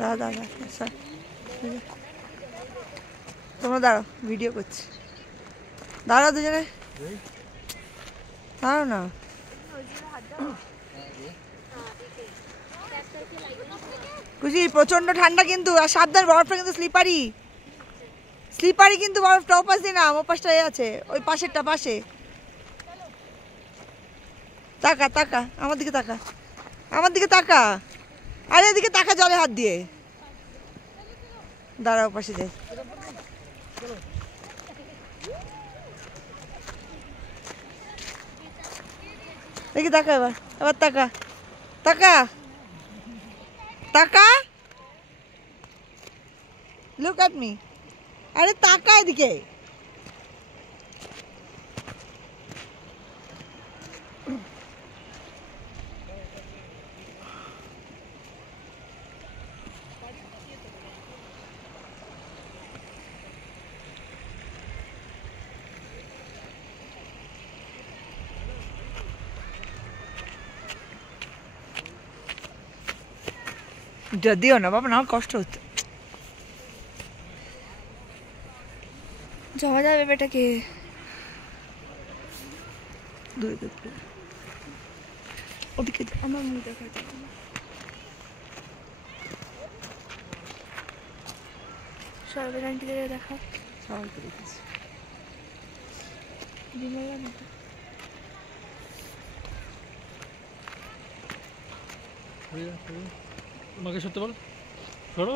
দাদা তোমরা দাঁড়াও, ভিডিও করছি। দাঁড়াও দুজনে, দাঁড়াও না। খুশি প্রচন্ড ঠান্ডা কিন্তু, আর সাবধান, বরফটা কিন্তু স্লিপারি কিন্তু, বরফটা ওপাশ দিয়ে না, ওপাশটাই আছে, ওই পাশেরটা পাশে। তাকা তাকা আমার দিকে, তাকা আমার দিকে, তাকা। আরে এদিকে তাকা, জলে হাত দিয়ে। দাঁড়াও, পাশে যাই। দেখি তাকা, এবার তাকা তাকা তাকা, লুক এট মি। আরে তাকা এদিকে। যদিও না বাবা, না কষ্ট হচ্ছে। যাওয়া যাবে বেটাকে ওদিকে, আমার মুখ দেখা যাবে না। সরকার আন্টিদের দেখা, সবাইকে দেখেছি। মাকে সত্যি বল, সরো।